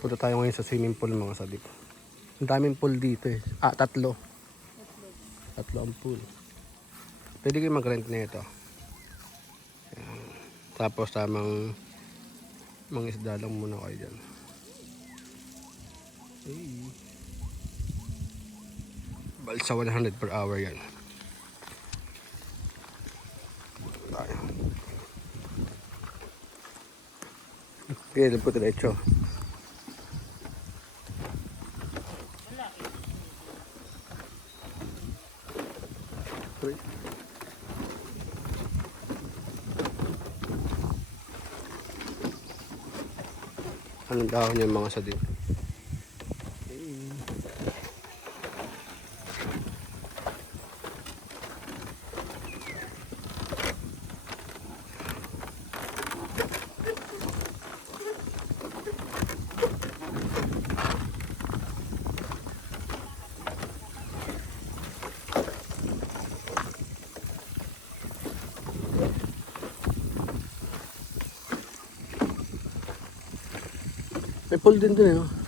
Punta tayo ngayon sa swimming pool mga sadip. Ang daming pool dito eh. Ah, tatlo. Tatlo ang pool. Pwede kayo mag-rent na ito. Tapos tamang mga isda lang muna kayo dyan. Hey. Balsa 100 per hour yan. Okay, doon po diretso. Uy. Anong dahon yung mga sadip? May pool din dun eh.